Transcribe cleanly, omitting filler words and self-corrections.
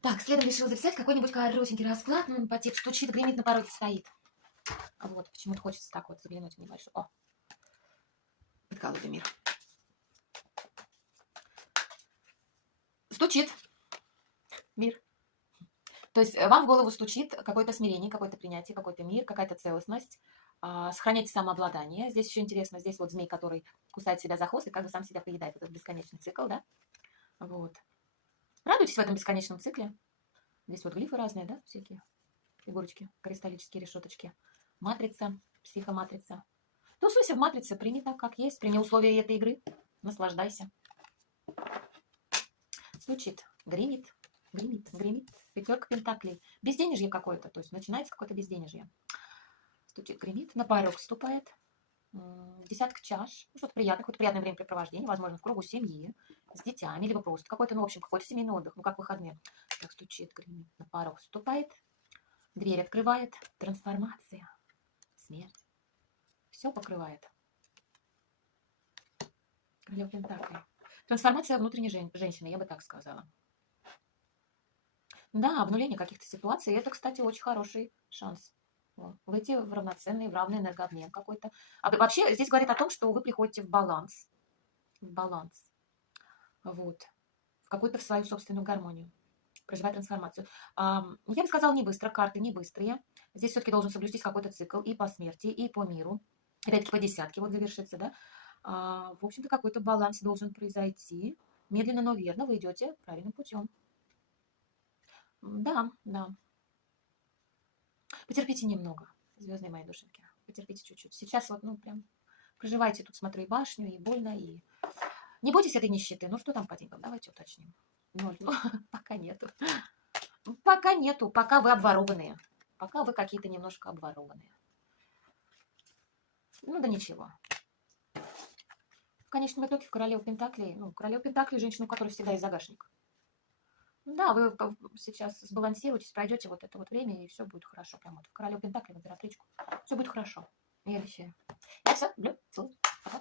Так, следом решила записать какой-нибудь коротенький расклад. Ну, по типу стучит, гремит, на пороге стоит. Вот, почему-то хочется так вот заглянуть в небольшой. О, подколода мир. Стучит мир. То есть вам в голову стучит какое-то смирение, какое-то принятие, какой-то мир, какая-то целостность. Сохраняйте самообладание. Здесь еще интересно, здесь вот змей, который кусает себя за хвост и как бы сам себя поедает. Этот бесконечный цикл, да? Вот. Радуйтесь в этом бесконечном цикле. Здесь вот глифы разные, да, всякие фигурочки, кристаллические решеточки. Матрица, психоматрица. Тусуйся в матрице, прими так, как есть, прими условия этой игры, наслаждайся. Стучит, гремит, гремит, гремит. Пятерка пентаклей. Безденежье какое-то, то есть начинается какое-то безденежье. Стучит, гремит, на порог ступает. Десятка чаш, ну, что-то приятное, какое-то приятное времяпрепровождение, возможно, в кругу семьи, с детьми, либо просто какой-то, ну, в общем, какой-то семейный отдых, ну, как выходные. Так, стучит, гремит, на порог ступает, дверь открывает, трансформация, смерть. Все покрывает. Королева Пентаклей. Трансформация внутренней женщины, я бы так сказала. Да, обнуление каких-то ситуаций. Это, кстати, очень хороший шанс. Выйти в равноценный, в равный энергообмен какой-то. А вообще здесь говорит о том, что вы приходите в баланс. В баланс. Вот. В какую-то в свою собственную гармонию. Проживать трансформацию. Я бы сказала, не быстро. Карты не быстрые. Здесь все-таки должен соблюстись какой-то цикл и по смерти, и по миру. Опять-таки по десятке вот завершится, да. В общем-то, какой-то баланс должен произойти. Медленно, но верно вы идете правильным путем. Да, да. Потерпите немного, звездные мои душеньки. Потерпите чуть-чуть. Сейчас вот, ну, прям проживайте тут, смотрю, и башню, и больно, и... Не бойтесь этой нищеты. Ну, что там по деньгам? Давайте уточним. 0. Ну, пока нету. Пока нету. Пока вы обворованные. Пока вы какие-то немножко обворованные. Ну, да ничего. В конечном итоге в королеву Пентаклей, ну, королева Пентаклей, женщина, у которой всегда есть загашник. Да, вы сейчас сбалансируетесь, пройдете вот это вот время, и все будет хорошо. Прям вот в королеву Пентаклей, в императричку. Все будет хорошо. Я обещаю. Я все люблю, целую. Пока.